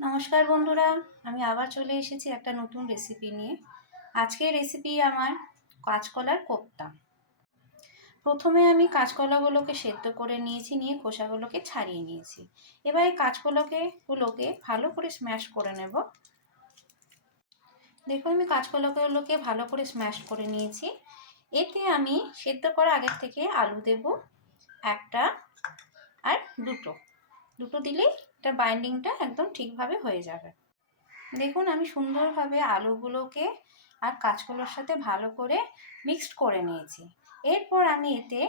নমস্কার বন্ধুরা, আমি আবার চলে এসেছি একটা নতুন রেসিপি নিয়ে। আজকের রেসিপি আমার কাঁচকলার কোপ্তা। প্রথমে আমি কাঁচকলাগুলোকে সেদ্ধ করে নিয়েছি, নিয়ে খোসাগুলোকে ছাড়িয়ে নিয়েছি। এবার এই কাঁচকলাগুলোকে ভালো করে স্ম্যাশ করে নেব। দেখুন, আমি কাঁচকলাগুলোকে ভালো করে স্ম্যাশ করে নিয়েছি। এতে আমি সেদ্ধ করা আগের থেকে আলু দেব একটা আর দুটো দুটো দিলেই এটার বাইন্ডিংটা একদম ঠিকভাবে হয়ে যাবে। দেখুন, আমি সুন্দরভাবে আলুগুলোকে আর কাঁচকলার সাথে ভালো করে মিক্সড করে নিয়েছি। এরপর আমি এতে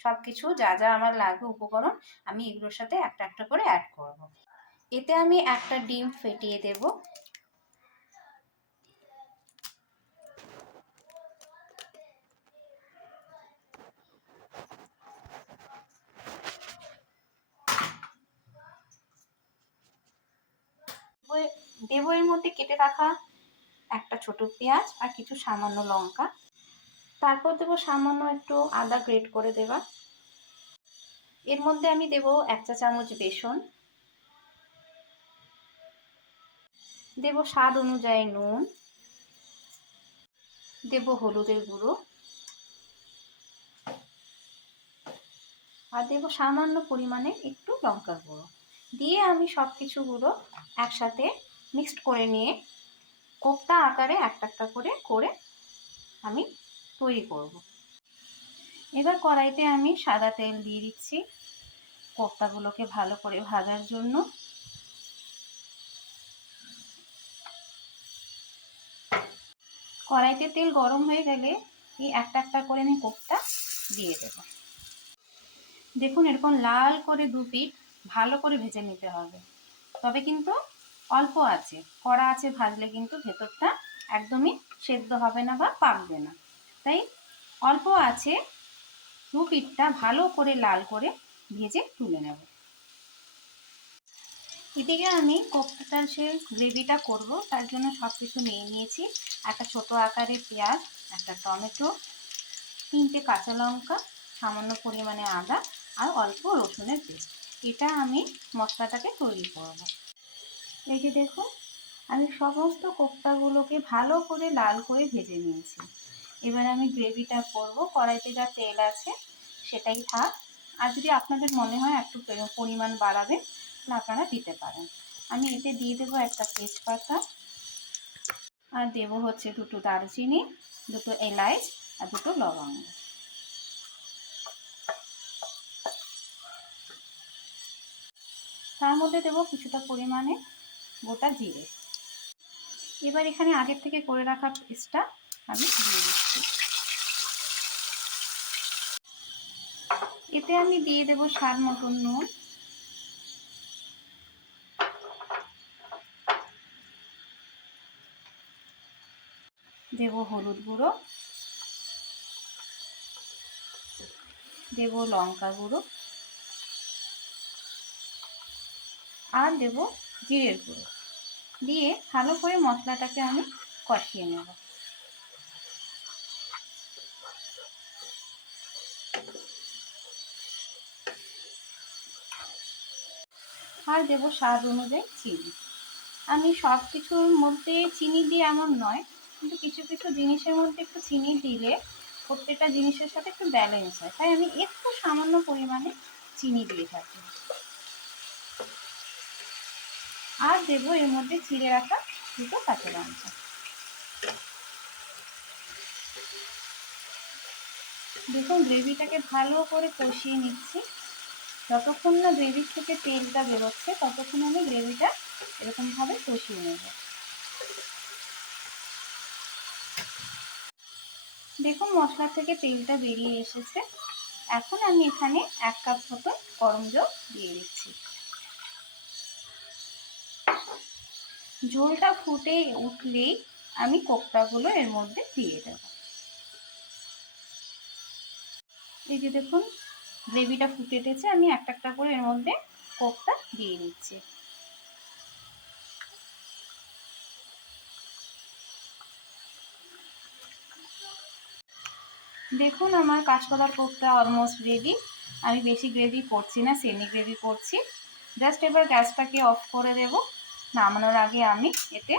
সব কিছু যা যা আমার লাগবে উপকরণ, আমি এগুলোর সাথে একটা একটা করে অ্যাড করব। এতে আমি একটা ডিম ফেটিয়ে দেব। দেব এর মধ্যে কেটে রাখা একটা ছোট পেঁয়াজ আর কিছু সামান্য লঙ্কা। তারপর দেব সামান্য একটু আদা গ্রেট করে দেওয়া। এর মধ্যে আমি দেব 1 চা চামচ বেসন, দেব স্বাদ অনুযায়ী নুন, দেব হলুদের গুঁড়ো আর দেব সামান্য পরিমাণে একটু লঙ্কার গুঁড়ো। দিয়ে আমি সব কিছুগুলো একসাথে মিক্সড করে নিয়ে কোপ্তা আকারে একটা একটা করে আমি তৈরি করব। এবার কড়াইতে আমি সাদা তেল দিয়ে দিচ্ছি কোপ্তাগুলোকে ভালো করে ভাজার জন্য। কড়াইতে তেল গরম হয়ে গেলে এই একটা একটা করে আমি কোপ্তা দিয়ে দেব। দেখুন, এরকম লাল করে দু পিঠ ভালো করে ভেজে নিতে হবে। তবে কিন্তু অল্প আছে, কড়া আছে ভাজলে কিন্তু ভেতরটা একদমই সেদ্ধ হবে না বা পাকবে না। তাই অল্প আছে দু পিঠটা ভালো করে লাল করে ভেজে তুলে নেব। এদিকে আমি কোপ্তাটার যে গ্রেভিটা করব তার জন্য সব কিছু নিয়ে নিয়েছি। একটা ছোট আকারের পেঁয়াজ, একটা টমেটো, 3টে কাঁচা লঙ্কা, সামান্য পরিমাণে আদা আর অল্প রসুনের পেস্ট। এটা আমি মশলাটাকে তৈরি করব। এই যে দেখুন, আমি সমস্ত কোপ্তাগুলোকে ভালো করে লাল করে ভেজে নিয়েছি। এবার আমি গ্রেভিটা করব। কড়াইতে যা তেল আছে সেটাই থাক। আর যদি আপনাদের মনে হয় একটু পরিমাণ বাড়াবেন তাহলে আপনারা দিতে পারেন। আমি এতে দিয়ে দেবো একটা তেজপাতা আর দেবো হচ্ছে দুটো দারচিনি, দুটো এলাচ আর দুটো লবঙ্গ। তার মধ্যে দেবো কিছুটা পরিমাণে গোটা জিরে। এবার এখানে আগের থেকে করে রাখা পেস্টটা আমি দিয়ে দিচ্ছি। এতে আমি দিয়ে দেবো স্বাদ মতন নুন, দেব হলুদ গুঁড়ো, দেব লঙ্কা গুঁড়ো আর দেব জিরের গুঁড়ো। দিয়ে ভালো করে মশলাটাকে আমি কষিয়ে নেব। আর দেব স্বাদ অনুযায়ী চিনি। আমি সব কিছুর মধ্যে চিনি দিই এমন নয়, কিন্তু কিছু কিছু জিনিসের মধ্যে একটু চিনি দিলে প্রত্যেকটা জিনিসের সাথে একটু ব্যালেন্স হয়, তাই আমি একটু সামান্য পরিমাণে চিনি দিয়ে থাকি। আর দেব এর মধ্যে চিড়ে রাখা দুটো কাঁচা লঙ্কা। দেখুন, গ্রেভিটাকে ভালো করে কষিয়ে নিচ্ছি। যতক্ষণ না গ্রেভির থেকে তেলটা বেরোচ্ছে ততক্ষণ আমি গ্রেভিটা এরকমভাবে কষিয়ে নেব। দেখুন, মশলা থেকে তেলটা বেরিয়ে এসেছে। এখন আমি এখানে 1 কাপ মতো গরম জল দিয়ে দিচ্ছি। ঝোলটা ফুটে উঠলেই আমি কোপ্তাগুলো এর মধ্যে দিয়ে দেব। এই যে দেখুন, গ্রেভিটা ফুটে উঠেছে, আমি একটা একটা করে এর মধ্যে কোপ্তা দিয়ে দিচ্ছি। দেখুন, আমার কাঁচকলার কোপ্তা অলমোস্ট রেডি। আমি বেশি গ্রেভি করছি না, সেমি গ্রেভি করছি। জাস্ট এবার গ্যাসটাকে অফ করে দেব। নামানোর আগে আমি এতে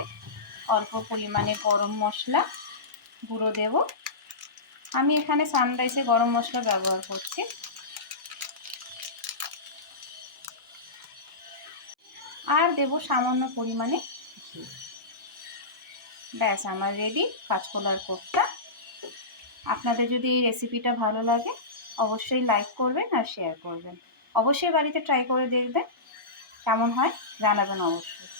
অল্প পরিমাণে গরম মশলা গুঁড়ো দেব। আমি এখানে সানরাইসে গরম মশলা ব্যবহার করছি। আর দেব সামান্য পরিমাণে ঘি। ব্যাস আমার রেডি কাঁচকলার কোপ্তা। আপনাদের যদি এই রেসিপিটা ভালো লাগে অবশ্যই লাইক করবেন আর শেয়ার করবেন। অবশ্যই বাড়িতে ট্রাই করে দেখবেন, কেমন হয় জানাবেন অবশ্যই।